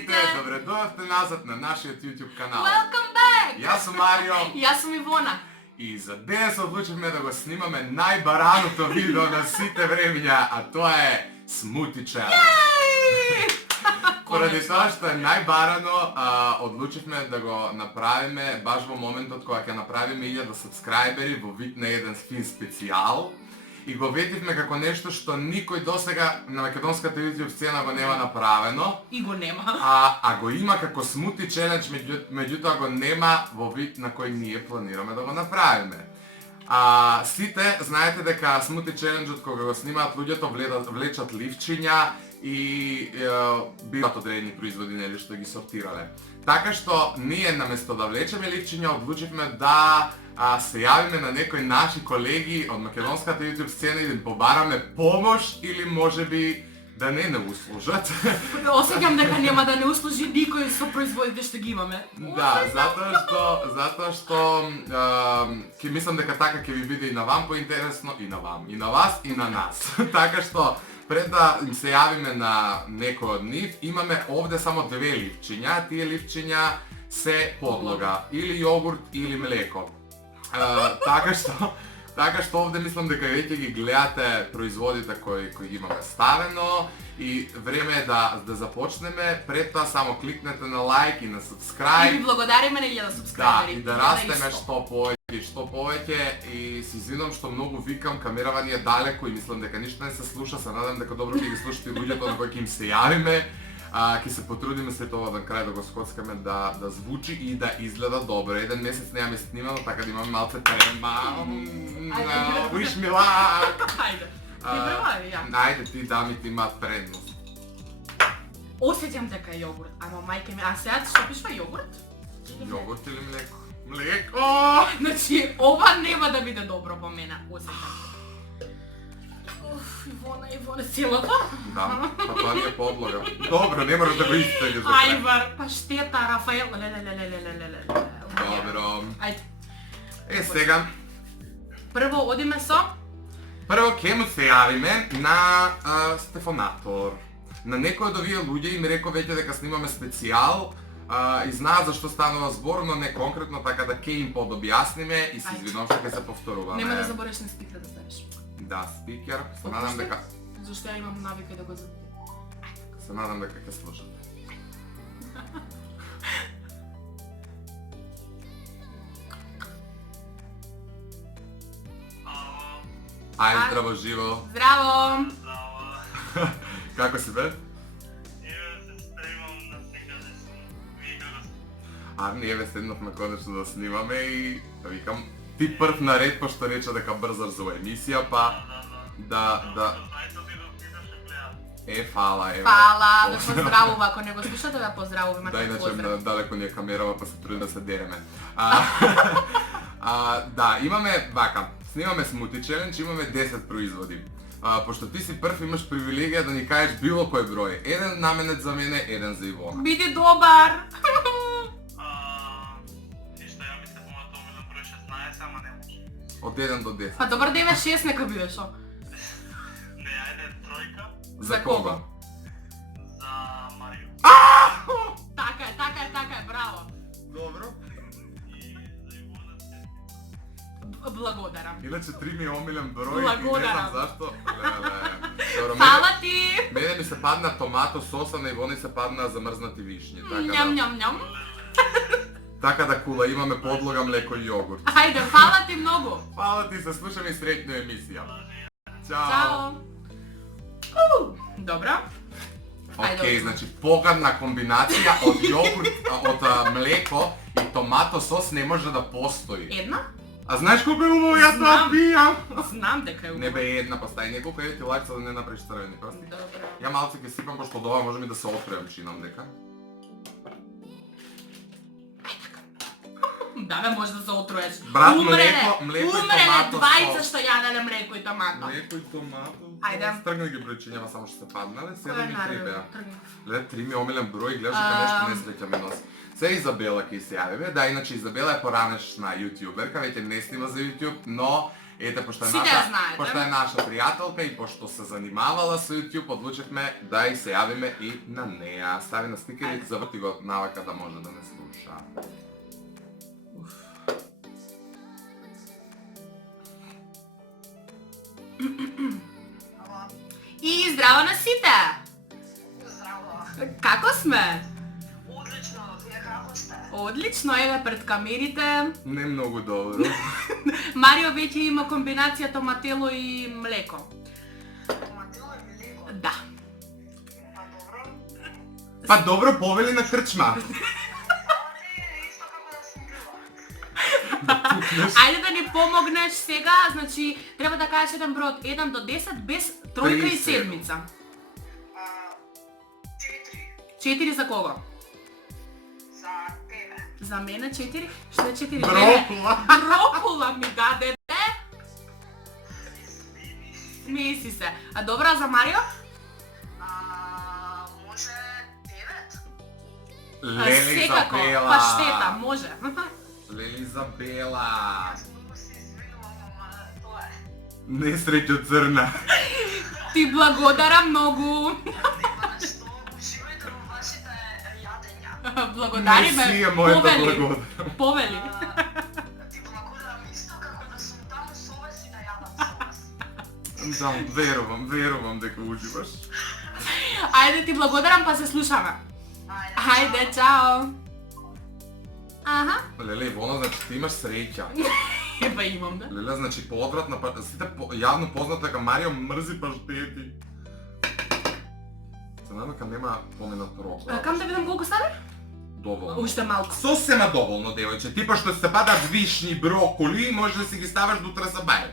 сите, добредојавте назад на нашиот YouTube канал. Welcome back! Јас сум Марио Јас сум Ивона. и за денес одлучивме да го снимаме најбараното видео на сите времиња, а тоа е Smoothie Challenge. Поради тоа што е најбарано, одлучивме да го направиме баш во моментот кога ќе направиме 1000 сабскрајбери во вид на еден фин специјал. И го ветивме како нешто што никој досега на македонската YouTube сцена го нема направено. И го нема. А го има како Smoothie Challenge, меѓутоа го нема во вид на кој ние планираме да го направиме. Сите знаете дека Smoothie Challenge-от кога го снимаат луѓето влечат ливчиња и биват одредени производи нели што ги сортирале. Така што ние наместо да влечеме ливчиња одлучивме да се јавиме на некои наши колеги од македонската YouTube сцена и да им побараме помош или можеби да не услужат. Осеќам дека нема да не услужи никој со производите што ги имаме. Да, затоа што ќе мислам дека така ќе ви биде и на вам поинтересно, и на вас и на нас. Така што пред да им се јавиме на некој од нив, имаме овде само две ливчиња. Тие ливчиња се подлога, или јогурт или млеко. Така што овде мислам дека веќе ги гледате производите кои ги имаме ставено и време е да започнеме. Пред тоа само кликнете на лайк и на subscribe. И ви благодариме на 1000 сабскрајбери. Да, и да растеме што повеќе и се извинувам што многу викам, камерава ни е далеко и мислам дека ништо не се слуша, се надам дека добро ќе ги слушате и луѓето на кои ќе им се јавиме. Ќе се потрудиме след ова на крај да го скоцкаме да звучи и да изгледа добро. Еден месец немаме снимано, така да имаме малце трема. Wish me luck! Ајде. Ти превари, ја. Ајде, ти дамите имаат предност. Осеќам дека е јогурт, ама мајке ми, а сега што пишува јогурт? Јогурт или млеко? Млеко! Значи, ова нема да биде добро по мене, осеќам. Ивона, целото? Да, па тоа ни е подлога. Добро, не можеш да го истелиш за крај. Ајвар, паштета, Рафаел, лелелелелелелелеле. Добро. Ајде. Сега, Прво одиме со... прво ќе му се јавиме на Стефонатор. На некој од овие луѓе им реков веќе дека снимаме специјал и знаат за што станува збор, но не конкретно, така да ќе им подобјасниме и се извинувам што ќе се повторуваме. Нема да забореш на спикер да ставиш. Да, спикер. Се надам дека... Зашто ја имам навика да го Се надам дека ќе слушате. Ајде, здраво, живо. Здраво! Како си бе? Ние ве седнавме конечно да снимаме и викам ти прв наред пошто рече дека брзаш за емисија, па да... Фала, ево. Фала, да поздравува, ако не го слушате да поздравуваме. Да, иначе далеко ни е камерава, па се трудим да се дереме. Да, имаме, вака, снимаме Smoothie Challenge, имаме 10 производи. Пошто ти си прв, имаш привилегија да ни кажеш било кој број. Еден наменет за мене, еден за Ивона. Биди добар! Од 1 до 10. Па добар да има 6 нека биде шо. Не, ајде тројка. За кого? За Марио. Така е, браво. Добро. И за Ивона Благодарам. Иначе 3 ми е омилен број и не Благодарам. знам зашто. Добро, Фала ти! мене ми се падна томато соса, на Ивони се падна замрзнати вишњи, Ням. така да кула, имаме подлога, млеко и јогурт. Ајде, фала ти многу. Фала ти, се слушаме и среќна емисија. Чао. Чао. Добро. Океј, значи погадна комбинација од јогурт, од млеко и томато сос не може да постои. Една? А знаеш колку е убаво јас да пијам? Знам дека е убаво. Не бе една, па стај неколку ети лайк за да не направиш црвени прсти. Добро. Ја малце ќе сипам, пошто од ова може ми да се отреам, чинам дека. Да, бе, може да се отруеш. Брат, Умреле, млеко и умреле томато двајца сос. што јаделе млеко и томато. Млеко и томато. Ајде. Стргна ги бројчињава, само што се паднале, 7 и 3 беа. Тргни. Гледа, 3 ми е омилен број, гледаш дека нешто не среќа ми носи. Се Изабела ќе се јавиме, да, иначе Изабела е поранеш на јутјуберка, веќе не снима за YouTube, но Ете, пошто Сите ја знаете. пошто е наша пријателка и пошто се занимавала со YouTube, одлучивме да и се јавиме и на неа. Стави на стикерите, заврти го навака да може да не слуша. И здраво на сите! Здраво. Како сме? Одлично, вие како сте? Одлично, еве пред камерите. Не многу добро. Марио веќе има комбинација томатело и млеко. Томатело и млеко. Да. Па добро. Па добро, повели на крчма. Исто како да сум била. Ајде да ни помогнеш сега, значи треба да кажеш еден број од 1 до 10 без тројка и 37. седмица. 4 4 за кого? за тебе. За мене 4? Што е 4? Брокула. Брокула ми даде. Смеси се. А добра за Марио? Може 9? Лели Секако, Изабела. паштета, може. Лели Изабела. Јас многу се извинувам, ама тоа е. Несреќо црна. Ти благодарам многу. Има нешто, уживајте во вашите јадења. Благодариме. Мерси е мојата Повели. благодарам. Повели. Ти благодарам исто како да сум таму со вас и да јадам со вас. Да, верувам дека уживаш. Ајде ти благодарам па се слушаме. Ајде, чао. Аха. Леле, Ивона, значи ти имаш среќа. Еба имам, да. Леле, значи поодвратна, сите јавно познато дека Марио мрзи паштети. Се надам дека нема поминат рок. Кам да видам колку стави? Доволно. Уште малку. Сосема доволно, девојче. Ти пошто се падат вишни, броколи, може да си ги ставаш до утре за бај.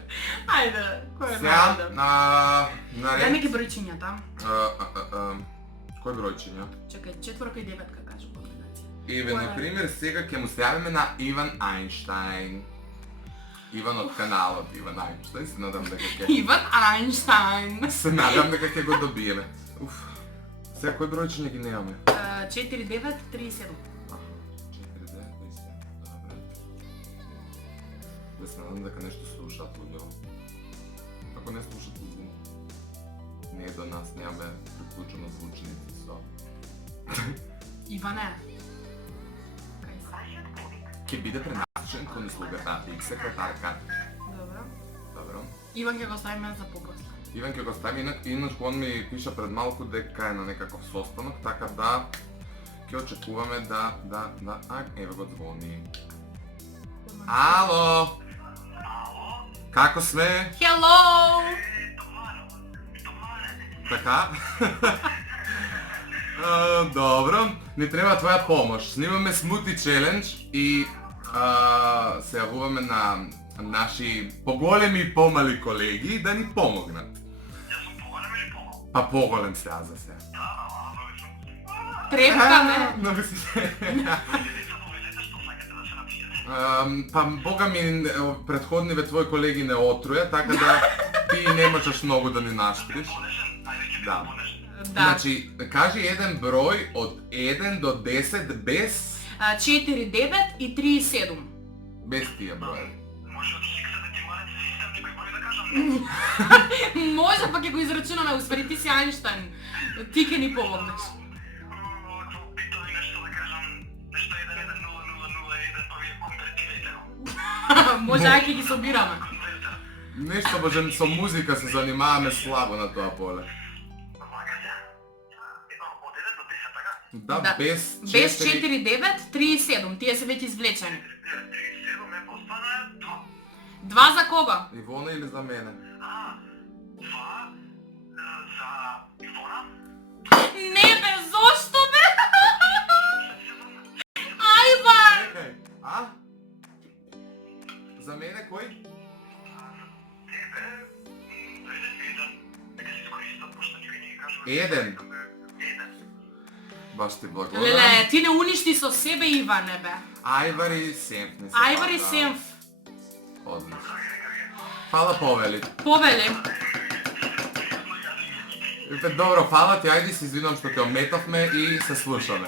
Ајде, кој е Сега, најден? на Дај ми ред... ги бројчињата. Кој бројчиња? Чекај, 4 и 9 кажу комбинација. Еве, Кој е? например, сега ќе му се јавиме на Иван Ајнштајн. Иван од каналот Иван Ајнштајн, се надам дека ќе... Иван Ајнштајн. Се надам дека ќе го добиеме. Уф. Сега кој бројчиња ги немаме? 4, 9, 3, 7. 4, 9, 37. Добре. Да се надам дека нешто слушаат луѓе. Ако не слушаат луѓе, не е до нас, немаме приклучено звучници со... Иване. Кај се? Ќе биде пренасочен кон услугата, биг секретарка. Добро. Добро. Иван ќе го ставиме за попосле. Иван ќе го стави, иначе он ми пиша пред малку дека е на некаков состанок, така да ќе очекуваме да, еве го звони. Ало! Ало? Како сме? Hello! Така? Добро, ни треба твоја помош. Снимаме смути челендж и се јавуваме на наши поголеми и помали колеги да ни помогнат. Јас сум поголем или помал? Па поголем сега за сега. Да, ама многу сум. Трепкаме. Многу си. Повелите што сакате да се напијете. Па бога ми претходниве твои колеги не отруја, така да ти не можеш многу да ни наштриш. Понешен? Ајде ќе Да. бидам понешен. Да. Значи, кажи еден број од 1 до 10 без 4, 9 и 3, 7. без тие број. Може од хикса да ти малец систем некој број да кажам? Може, па ќе го израчунаме, успери ти си Ајнштајн. Ти ќе ни помогнеш. Во битови нешто да кажам, нешто 1-1-0-0-0-1, па вие конвертирајте го. Може, ајде ќе ги собираме. Конвертер. Нешто боже, со музика се занимаваме слабо на тоа поле. Вака се. Од 1 до 10, така? Да, Да. без Без 4, 9, 3, 7. Тие се веќе извлечени. 37 ме постана до... 2 за кога? Ивона или за мене? 2 за Ивона. Не бе, зошто бе? Ајвар! Чекај, а? За мене кој? Тебе, еден, нека се искористат, пошто никој не ги кажува. Еден. Еден. Баш ти благодарам. Леле, ти не уништи со себе, Иване, бе. Ајвар и Семф не се Ајвар и пада. Семф. Одлично. Фала повели. Повели. Добро, фала ти, ајде се извинувам што те ометавме и се слушаме.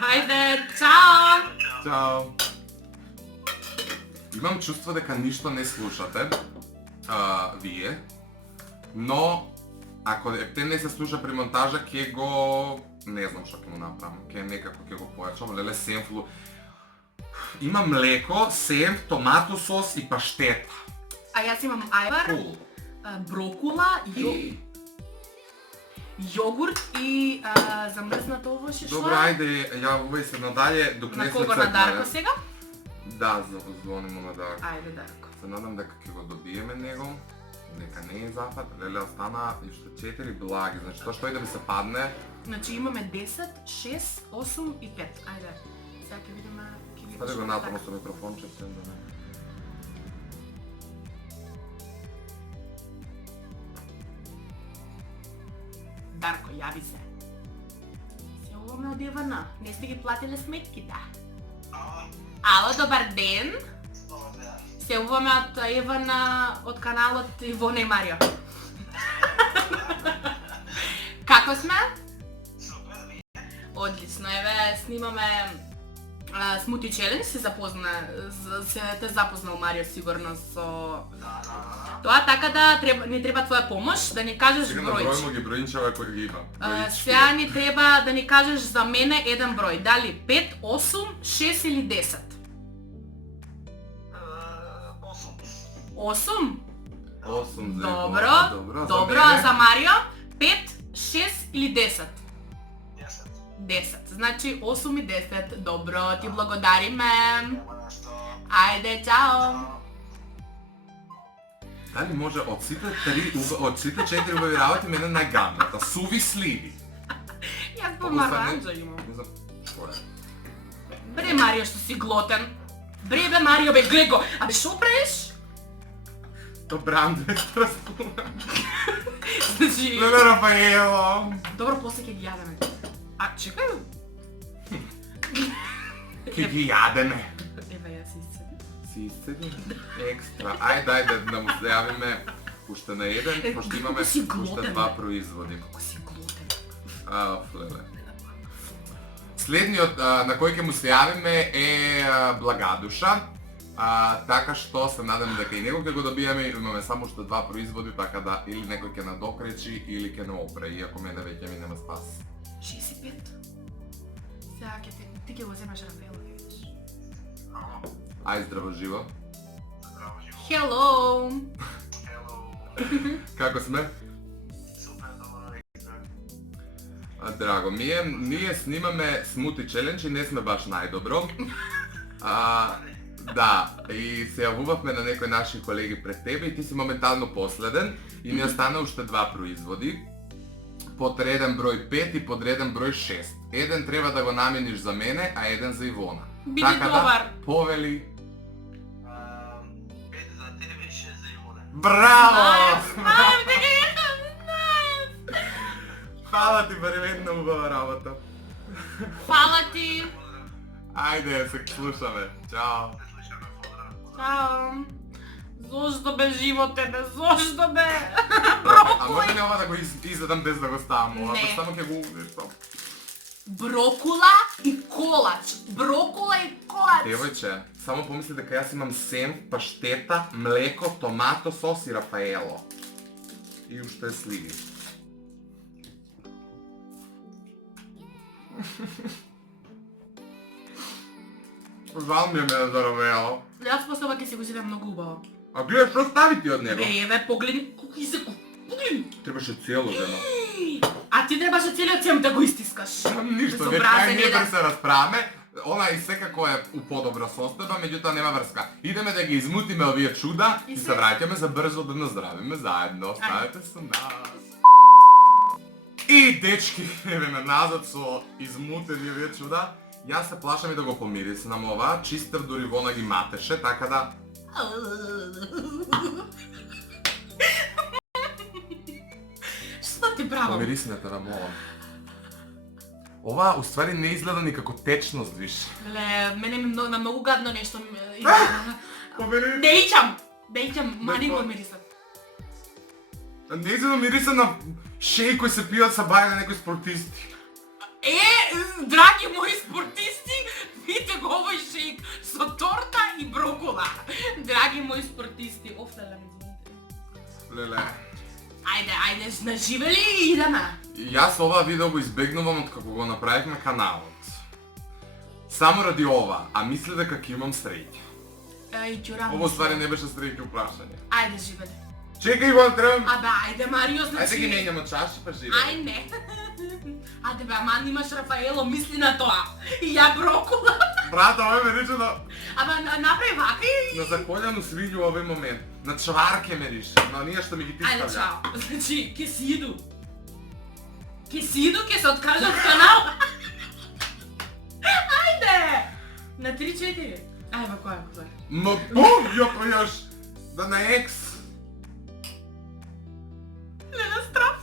Ајде, чао! Чао. Имам чувство дека ништо не слушате. вие, но ако те не се слуша при монтажа, ќе го не знам што ќе му направам, ќе некако ќе го појачам, леле сенфлу. Има млеко, сенф, томато сос и паштета. А јас имам ајвар, Кул. брокула, јогурт и замрзнато овошје, што? Добро, ајде, ја увај се надалje, док На не сме кого на Дарко цркнале. сега? Да, звонимо на Дарко. Ајде, Дарко. Се надам дека ќе го добиеме него, дека не е зафат, леле остана уште 4 благи, значи тоа што и да ми се падне, Значи имаме 10, 6, 8 и 5. Ајде. Сега ќе видиме, ќе ги Паде го пишеме натаму така. со микрофончето, да не. Дарко, јави се. Се оваме од Ивана. Не сте ги платиле сметките. Ало, добар ден. Се уваме од Ивана од каналот Ивона и Марио. Како сме? Одлично, еве снимаме Смути Челендж, се те запознал Марио сигурно со тоа, така да не треба твоја помош, да ни кажеш Сега на бројче. број му ги броинчава кој ги има. Сега ни треба да ни кажеш за мене еден број, дали 5, 8, 6 или 10? 8? 8 за Добро, добро, а за Марио? 5, 6 или 10? 10. Значи 8 и 10. Добро, ти благодариме. Ајде, чао. Дали може од сите 4 убави работи мене најгадната, суви сливи. Јас помаранџа имам. Не знам што е. Бре, Марио, што си глотен. Бре, бе, Марио, бе, глего. Абе, шо правиш? То бранд е страстуна. Значи... Леле Рафаело. Добро, после ќе ги јадеме. А, чекај. Ке ги јадеме. Еве, јас се исцедим. Си исцеди? Екстра. Ајде да му се јавиме уште на еден, пошто имаме Како си уште глотен, 2 бе. производи. Како си глутен. Леле. Следниот на кој ќе му се јавиме е Благадуша. Така што се надам дека и него ќе го добиеме, имаме само уште 2 производи, така да или некој ќе надокречи или ќе не опре, иако мене веќе ми нема спас. 65. Сега ќе ти ќе го земеш Рафаело, ќе видиш. Ај здраво живо. Hello. Како сме? Драго ми е, ние снимаме Смути Челендж и не сме баш најдобро. Да, и се јавувавме на некои наши колеги пред тебе и ти си моментално последен и ни остана уште 2 производи. Подреден број 5 и подреден број 6. Еден треба да го намениш за мене, а еден за Ивона. Биди Така добар. да, повели. 5 за тебе и 6 за Ивона. Браво! Знаем дека е. Фала ти, бареветна убава работа. Фала ти. Ајде, се слушаме. Чао. Чао. Зошто бе животе, бе, зошто бе? А може ли ова да го изедам без да го ставам? Ова, Не. па само ќе го... Брокула и колач. Брокула и колач. Девојче, само помисли дека јас имам сенф, паштета, млеко, томато сос и Рафаело. И уште сливи. Жал ми е мене за Рафаело. Јас после ова ќе си го зидам многу убаво. А гледа, што стави ти од него? Еве, погледни колку изеку. Погледни. Требаше цело, жено. А ти требаше целиот цем да го истискаш. Ништо, Безобразен веќе ние еден. да се расправаме. Она и секако е у подобра состојба, меѓутоа нема врска. Идеме да ги измутиме овие чуда и се враќаме за брзо да наздравиме заедно. Останете со нас. И дечки, еве ме назад со измутени овие чуда. Јас се плашам и да го помириснам ова, чистер дури Вона ги матеше, така да... Што ти правам? Помириснете, да молам. Ова, уствари, не изгледа никако течност, виш. Ле, мене ми на многу гадно нешто ми изгледа. Помири... Дејќам, манинко мирисат. Не изгледа мириса на шеј кој се пијат са бајле некои спортисти. Драги мои спортисти, видите го овој шейк со торта и брокула. Драги мои спортисти, оф, леле, ми извините. Леле. Ајде, наживели и идеме. И јас ова видео го избегнувам од како го направивме каналот. Само ради ова, а мисли дека ќе имам среќа. Ај, џурам. Ово ствари не беше среќа прашање. Ајде, живели. Чекај го, требам. Абе, ајде, Марио, значи... Ајде ги менјам од чаши, па живе. Ај, не. Ајде, бе, ама имаш Рафаело, мисли на тоа. И ја брокула. Брат, ова ме рече на... Ама направи вака и... На заколјану свињу овој момент. На чварке ме рише, на оние што ми ги Ајде, тискавлja. чао. Значи, ке си иду. Ке се откажам од канал. Ајде! На 3-4. Ајде, која која? Ма, ја којаш, да на екс. Не на страф.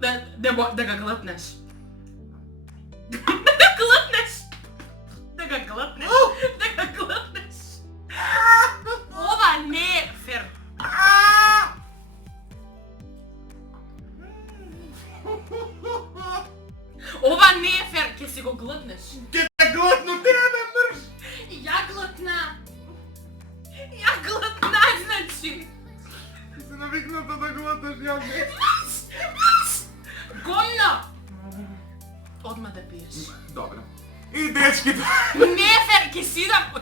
Да га глътнеш. Да га глътнеш. Ова не е фер. Ова не е фер, ке си го глътнеш. Ке те глътну тебе, мрш! Ја глътна, значи. Си навикната да глъташ, ја не. Гонно! Одма да пиеш. Добре. И дечките. Не е фер,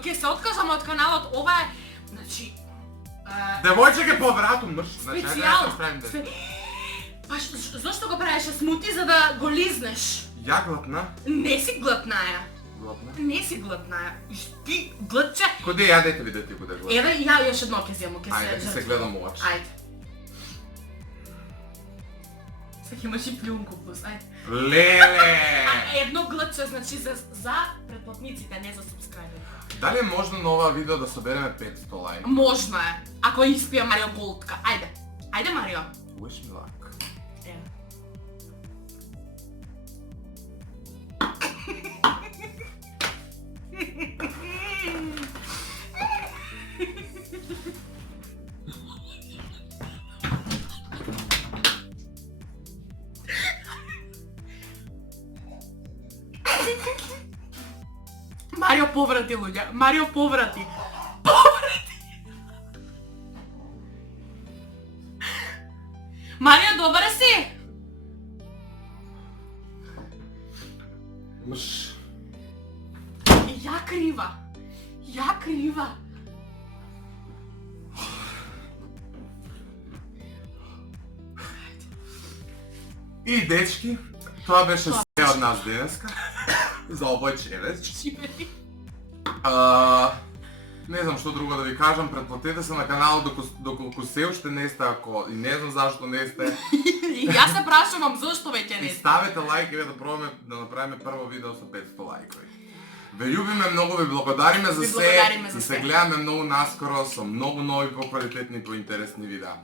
ке се откажам од каналот, ова е, значи... Девојче ке поврату, мрш. Значи, ајде да Специјално. се справим дечки. Па зошто го правеше смути за да го лизнеш? Ја глътна. Не си глътнаја. Глътна. Не си глътнаја. Ти глътче. Коде јадете ви да ти куде глътна? Еве, ја још едно ке земам, ке Ајде, се ке се гледам уапше. Ајде. Сега имаш и плюнку пус, ајде. Леле! Едно глътче, значи за претплатниците, не за субскрайбери. Дали е можно на ова видео да собереме 500 лајка? Можно е, ако испија Марио Голдка. Ајде. Ајде, Марио. Wish me luck. Еве. Марио поврати, луѓе. Марио поврати. Марио, добар си? Мрш. Ја крива. И дечки, тоа беше се од нас денеска. За овој челендж. Живели. Не знам што друго да ви кажам, претплатете се на каналот доколку се уште не сте, ако и не знам зашто не сте. И јас се прашувам зошто веќе И не сте. ставете лајкови да пробаме да направиме прво видео со 500 лајкови. Ве љубиме многу, ви благодариме за Ви се благодариме за и се се. гледаме многу наскоро со многу нови поквалитетни и поинтересни видеа.